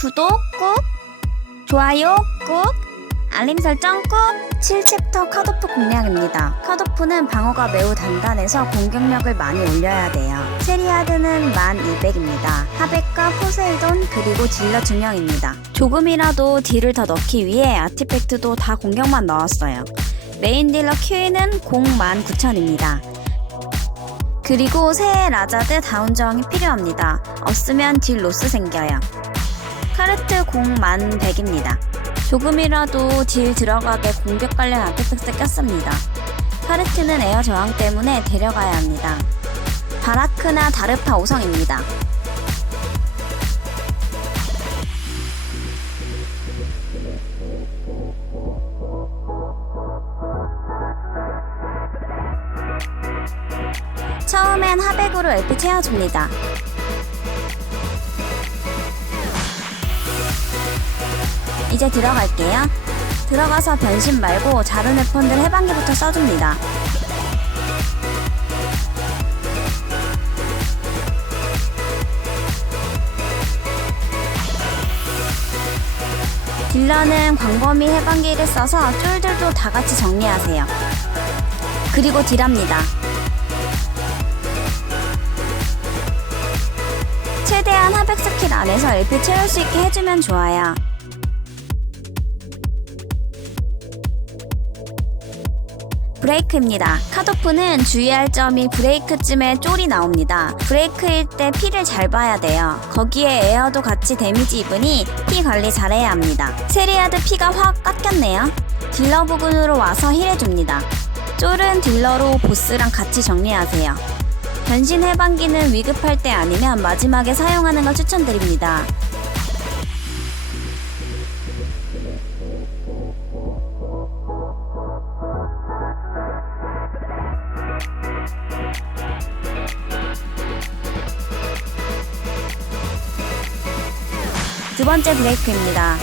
구독 꾹 좋아요 꾹 알림 설정 꾹 7챕터 컷오프 공략입니다. 컷오프는 방어가 매우 단단해서 공격력을 많이 올려야 돼요. 세리아드는 1200입니다. 하백과 포세이돈 그리고 딜러 2명입니다. 조금이라도 딜을 더 넣기 위해 아티팩트도 다 공격만 넣었어요. 메인 딜러 큐이는 09000입니다. 그리고 새해 라자드 다운 저항이 필요합니다. 없으면 딜 로스 생겨요. 카르트 0만 100입니다. 조금이라도 딜 들어가게 공격 관련 아티팩트 꼈습니다. 카르트는 에어 저항 때문에 데려가야 합니다. 바라크나 다르파 5성입니다. 처음엔 하백으로 LP 채워줍니다. 이제 들어갈게요. 들어가서 변신 말고 자른 웨폰들 해방기부터 써줍니다. 딜러는 광범위 해방기를 써서 쫄들도 다 같이 정리하세요. 그리고 딜합니다. 최대한 하백 스킬 안에서 LP 채울 수 있게 해주면 좋아요. 브레이크입니다. 컷오프는 주의할 점이 브레이크쯤에 쫄이 나옵니다. 브레이크일 때 피를 잘 봐야 돼요. 거기에 에어도 같이 데미지 입으니 피 관리 잘해야 합니다. 세리아드 피가 확 깎였네요. 딜러 부근으로 와서 힐해줍니다. 쫄은 딜러로 보스랑 같이 정리하세요. 변신 해방기는 위급할 때 아니면 마지막에 사용하는 걸 추천드립니다. 두 번째 브레이크입니다.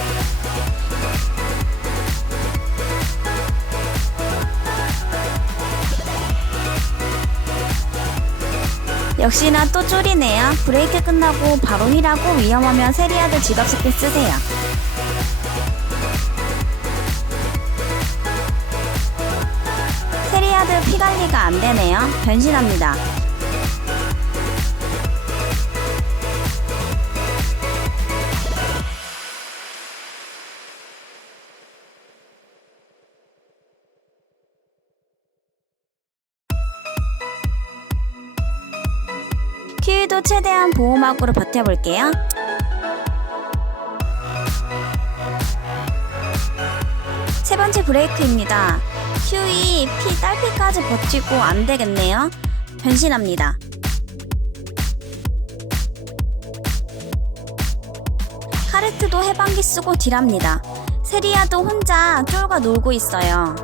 역시나 또 쫄이네요. 브레이크 끝나고 바로 힐하고 위험하면 세리아드 직업 스킬 쓰세요. 세리아드 피 관리가 안 되네요. 변신합니다. 최대한 보호막으로 버텨볼게요. 세 번째 브레이크입니다. 큐이 피 딸피까지 버티고 안 되겠네요. 변신합니다. 카르트도 해방기 쓰고 딜합니다. 세리아도 혼자 쫄과 놀고 있어요.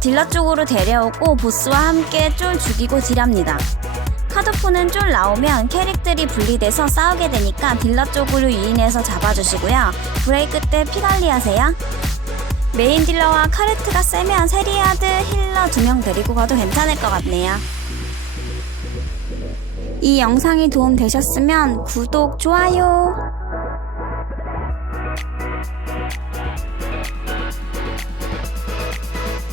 딜러 쪽으로 데려오고 보스와 함께 쫄 죽이고 딜합니다. 카드포는 쫄 나오면 캐릭들이 분리돼서 싸우게 되니까 딜러 쪽으로 유인해서 잡아주시고요. 브레이크 때 피 관리하세요. 메인 딜러와 카르트가 세면 세리아드 힐러 두 명 데리고 가도 괜찮을 것 같네요. 이 영상이 도움 되셨으면 구독, 좋아요.